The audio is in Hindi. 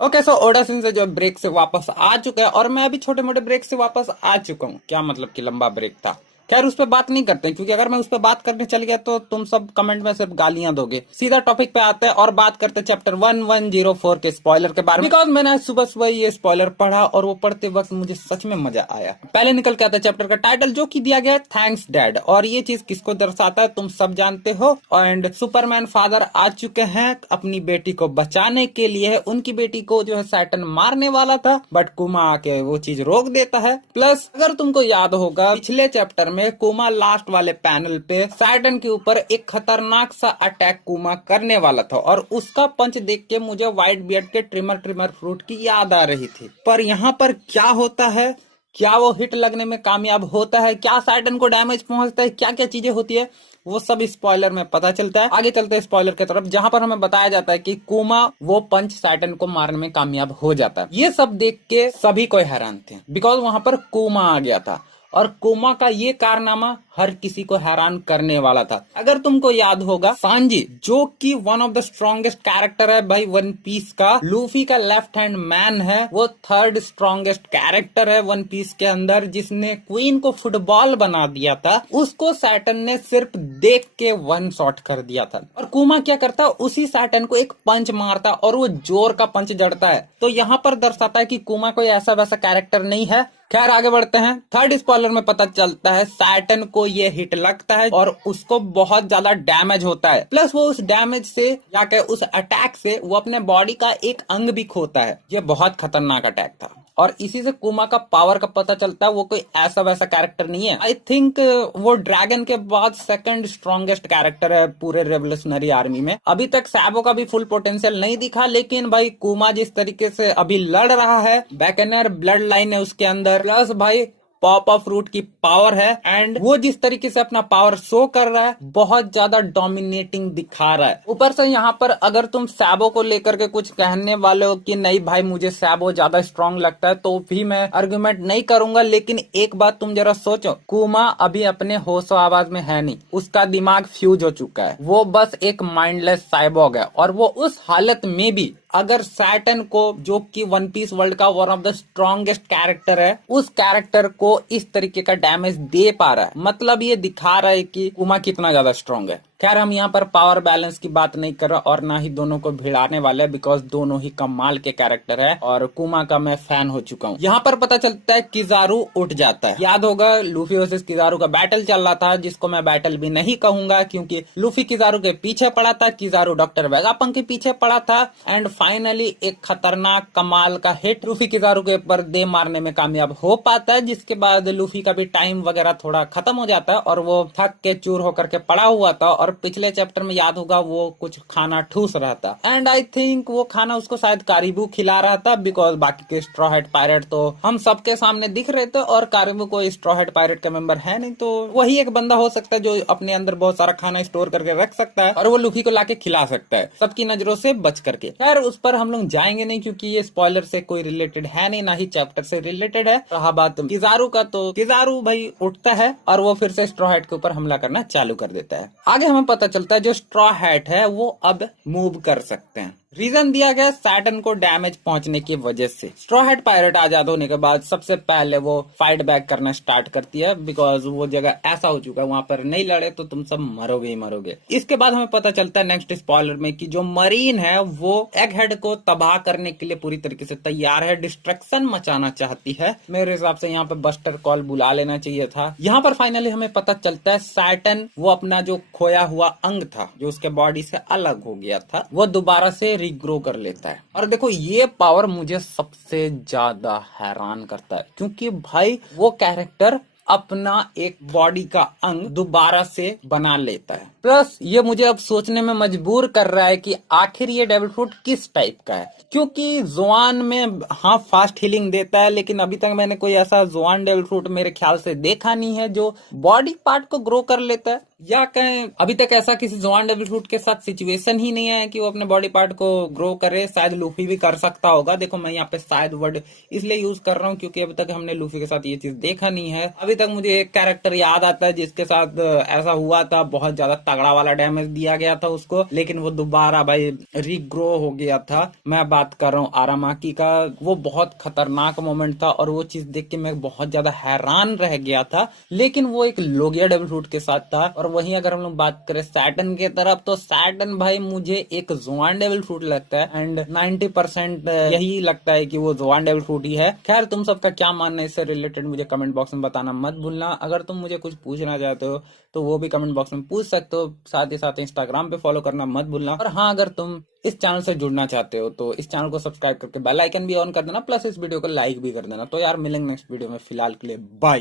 ओके सो ओडासिन से जो ब्रेक से वापस आ चुका है और मैं अभी छोटे मोटे ब्रेक से वापस आ चुका हूँ। क्या मतलब कि लंबा ब्रेक था। खैर उस पर बात नहीं करते क्योंकि अगर मैं उस पर बात करने चल गया तो तुम सब कमेंट में सिर्फ गालियां दोगे। सीधा टॉपिक पे आते हैं और बात करते हैं चैप्टर 1104 के स्पॉइलर के बारे में। बिकॉज मैंने आज सुबह सुबह ये स्पॉइलर पढ़ा और वो पढ़ते वक्त मुझे सच में मजा आया। पहले निकल के आता है चैप्टर का टाइटल जो कि दिया गया है थैंक्स डैड, और ये चीज किसको दर्शाता है तुम सब जानते हो। एंड सुपरमैन फादर आ चुके हैं अपनी बेटी को बचाने के लिए। उनकी बेटी को जो है सैटर्न मारने वाला था बट कुमा आके वो चीज रोक देता है। प्लस अगर तुमको याद होगा पिछले चैप्टर में कुमा लास्ट वाले पैनल पे सैटर्न के ऊपर एक खतरनाक सा अटैक कुमा करने वाला था और उसका पंच देख के मुझे व्हाइट बियर्ड के ट्रिमर फ्रूट की याद आ रही थी। पर यहाँ पर क्या होता है, क्या वो हिट लगने में कामयाब होता है, क्या सैटर्न को डैमेज पहुंचता है, क्या क्या चीजें होती है, वो सब स्पॉइलर में पता चलता है। आगे चलते हैं स्पॉइलर की तरफ जहां पर हमें बताया जाता है कि कुमा वो पंच सैटर्न को मारने में कामयाब हो जाता है। ये सब देख के सभी कोई हैरान थे बिकॉज वहां पर कुमा आ गया था और कुमा का ये कारनामा हर किसी को हैरान करने वाला था। अगर तुमको याद होगा सांजी जो कि one of the strongest character है भाई वन पीस का, लूफी का लेफ्ट हैंड मैन है, वो थर्ड स्ट्रॉन्गेस्ट कैरेक्टर है वन पीस के अंदर, जिसने क्वीन को फुटबॉल बना दिया था, उसको सैटर्न ने सिर्फ देख के वन शॉट कर दिया था। और कुमा क्या करता है, उसी सैटर्न को एक पंच मारता और वो जोर का पंच जड़ता है। तो यहाँ पर दर्शाता है कि कुमा कोई ऐसा वैसा कैरेक्टर नहीं है। खैर आगे बढ़ते हैं। थर्ड स्पॉइलर में पता चलता है सैटर्न को ये हिट लगता है और उसको बहुत ज्यादा डैमेज होता है। प्लस वो उस डैमेज से या के उस अटैक से वो अपने बॉडी का एक अंग भी खोता है। ये बहुत खतरनाक अटैक था और इसी से कुमा का पावर का पता चलता है वो कोई ऐसा वैसा कैरेक्टर नहीं है। आई थिंक वो ड्रैगन के बाद सेकंड स्ट्रॉन्गेस्ट कैरेक्टर है पूरे रेवोल्यूशनरी आर्मी में। अभी तक सैबो का भी फुल पोटेंशियल नहीं दिखा, लेकिन भाई कुमा जिस तरीके से अभी लड़ रहा है, बैकनर ब्लड लाइन है उसके अंदर, प्लस भाई पॉपा फ्रूट की पावर है एंड वो जिस तरीके से अपना पावर शो कर रहा है बहुत ज्यादा डोमिनेटिंग दिखा रहा है। ऊपर से यहाँ पर अगर तुम सैबो को लेकर के कुछ कहने वाले हो कि नहीं भाई मुझे सैबो ज्यादा स्ट्रांग लगता है, तो भी मैं आर्गुमेंट नहीं करूंगा। लेकिन एक बात तुम जरा सोचो, कुमा अभी अपने होशो आवाज में है नहीं, उसका दिमाग फ्यूज हो चुका है, वो बस एक माइंडलेस साइबॉग है। और वो उस हालत में भी अगर सैटर्न को जो कि वन पीस वर्ल्ड का one of the strongest character है, उस कैरेक्टर को इस तरीके का डैमेज दे पा रहा है, मतलब ये दिखा रहा है कि कुमा कितना ज्यादा स्ट्रांग है। खैर हम यहाँ पर पावर बैलेंस की बात नहीं कर रहे और ना ही दोनों को भिड़ाने वाले, बिकॉज दोनों ही कमाल के कैरेक्टर है और कुमा का मैं फैन हो चुका हूँ। यहाँ पर पता चलता है किजारू उठ जाता है। याद होगा लूफी वर्सेस किजारू का बैटल चल रहा था, जिसको मैं बैटल भी नहीं कहूंगा क्योंकि लूफी किजारू के पीछे पड़ा था, किजारू डॉक्टर वेगापंक के पीछे पड़ा था एंड फाइनली एक खतरनाक कमाल का हिट लूफी किजारू के ऊपर दे मारने में कामयाब हो पाता है, जिसके बाद लूफी का भी टाइम वगैरह थोड़ा खत्म हो जाता है और वो थक के चूर होकर के पड़ा हुआ था। और पिछले चैप्टर में याद होगा वो कुछ खाना ठूस रहा था एंड आई थिंक वो खाना उसको शायद कारिबू खिला रहा था, बिकॉज बाकी के स्ट्रॉ हेड पायरेट तो हम सबके सामने दिख रहे थे और कारिबू कोई स्ट्रॉ हेड पायरेट का मेंबर है नहीं, तो वही एक बंदा हो सकता है जो अपने अंदर बहुत सारा खाना स्टोर करके रख सकता है और वो लूफी को लाके खिला सकता है सबकी नजरों से बच करके। खैर उस पर हम लोग जाएंगे नहीं क्योंकि ये स्पॉइलर से कोई रिलेटेड है नहीं, ना ही चैप्टर से रिलेटेड है। रहा बात किजारू का, तो किजारू भाई उठता है और वो फिर से स्ट्रॉ हेड के ऊपर हमला करना चालू कर देता है। आगे हमें पता चलता है जो स्ट्रॉ हैट है वो अब मूव कर सकते हैं। रीजन दिया गया सैटर्न को डैमेज पहुंचने की वजह से। स्ट्रॉ हैट पायरेट आजाद होने के बाद सबसे पहले वो फाइट बैक करना स्टार्ट करती है, बिकॉज वो जगह ऐसा हो चुका है वहां पर नहीं लड़े तो तुम सब मरोगे ही मरोगे। इसके बाद हमें पता चलता है नेक्स्ट स्पॉइलर में कि जो मरीन है वो एग हेड को तबाह करने के लिए पूरी तरीके से तैयार है, डिस्ट्रक्शन मचाना चाहती है। मेरे हिसाब से यहाँ पे बस्टर कॉल बुला लेना चाहिए था। यहाँ पर फाइनली हमें पता चलता है सैटर्न वो अपना जो खोया हुआ अंग था जो उसके बॉडी से अलग हो गया था वो दोबारा से रिग्रो कर लेता है। और देखो ये पावर मुझे सबसे ज्यादा हैरान करता है क्योंकि भाई वो कैरेक्टर अपना एक बॉडी का अंग दोबारा से बना लेता है। प्लस ये मुझे अब सोचने में मजबूर कर रहा है कि आखिर ये डेविल फ्रूट किस टाइप का है, क्योंकि जोआन में हाँ फास्ट हीलिंग देता है, लेकिन अभी तक मैंने कोई ऐसा जोआन डेविल फ्रूट मेरे ख्याल से देखा नहीं है जो बॉडी पार्ट को ग्रो कर लेता है। या कहें अभी तक ऐसा किसी जोआन डेविल फ्रूट के साथ सिचुएशन ही नहीं है कि वो अपने बॉडी पार्ट को ग्रो करे। शायद लूफी भी कर सकता होगा। देखो मैं यहाँ पे शायद वर्ड इसलिए यूज कर रहा हूँ क्योंकि अभी तक हमने लूफी के साथ ये चीज देखा नहीं है। अभी तक मुझे एक कैरेक्टर याद आता है जिसके साथ ऐसा हुआ था, बहुत ज्यादा तगड़ा वाला डैमेज दिया गया था उसको, लेकिन वो दोबारा भाई रीग्रो हो गया था। मैं बात कर रहा हूँ आरामाकी का। वो बहुत खतरनाक मोमेंट था और वो चीज देख के मैं बहुत ज्यादा हैरान रह गया था, लेकिन वो एक लोगिया डेविल फ्रूट के साथ था। और वहीं अगर हम लोग बात करें सैटर्न की तरफ, तो सैटर्न भाई मुझे एक जोआन डेविल फ्रूट लगता है, एंड 90% यही लगता है कि वो जोआन डेविल फ्रूट ही है। खैर, तुम सबका क्या मानना है इससे रिलेटेड मुझे कमेंट बॉक्स में बताना मत भूलना। अगर तुम मुझे कुछ पूछना चाहते हो तो वो भी कमेंट बॉक्स में पूछ सकते हो। साथ ही साथ इंस्टाग्राम पे फॉलो करना मत भूलना। और हाँ, अगर तुम इस चैनल से जुड़ना चाहते हो तो इस चैनल को सब्सक्राइब करके बेल आइकन भी ऑन कर देना, प्लस इस वीडियो को लाइक भी कर देना। तो यार मिलेंगे नेक्स्ट वीडियो में, फिलहाल के लिए बाय।